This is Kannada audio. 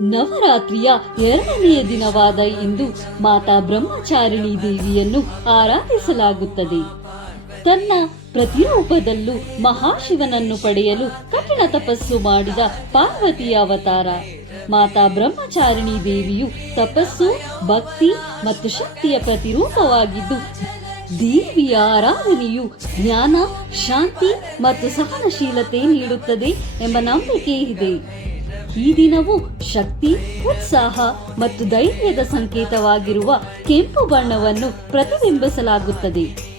ನವರಾತ್ರಿಯ ಎರಡನೆಯ ದಿನವಾದ ಇಂದು ಮಾತಾ ಬ್ರಹ್ಮಚಾರಿಣಿ ದೇವಿಯನ್ನು ಆರಾಧಿಸಲಾಗುತ್ತದೆ. ತನ್ನ ಪ್ರತಿರೂಪದಲ್ಲೂ ಮಹಾಶಿವನನ್ನು ಪಡೆಯಲು ಕಠಿಣ ತಪಸ್ಸು ಮಾಡಿದ ಪಾರ್ವತಿಯ ಅವತಾರ. ಮಾತಾ ಬ್ರಹ್ಮಚಾರಿಣಿ ದೇವಿಯು ತಪಸ್ಸು, ಭಕ್ತಿ ಮತ್ತು ಶಕ್ತಿಯ ಪ್ರತಿರೂಪವಾಗಿದ್ದು, ದೇವಿಯ ಆರಾಧನೆಯು ಜ್ಞಾನ, ಶಾಂತಿ ಮತ್ತು ಸಹನಶೀಲತೆ ನೀಡುತ್ತದೆ ಎಂಬ ನಂಬಿಕೆ ಇದೆ. ಈ ದಿನವು ಶಕ್ತಿ ಉತ್ಸಾಹ ಮತ್ತು ಧೈರ್ಯದ ಸಂಕೇತವಾಗಿರುವ ಕೆಂಪು ಬಣ್ಣವನ್ನು ಪ್ರತಿಬಿಂಬಿಸಲಾಗುತ್ತದೆ.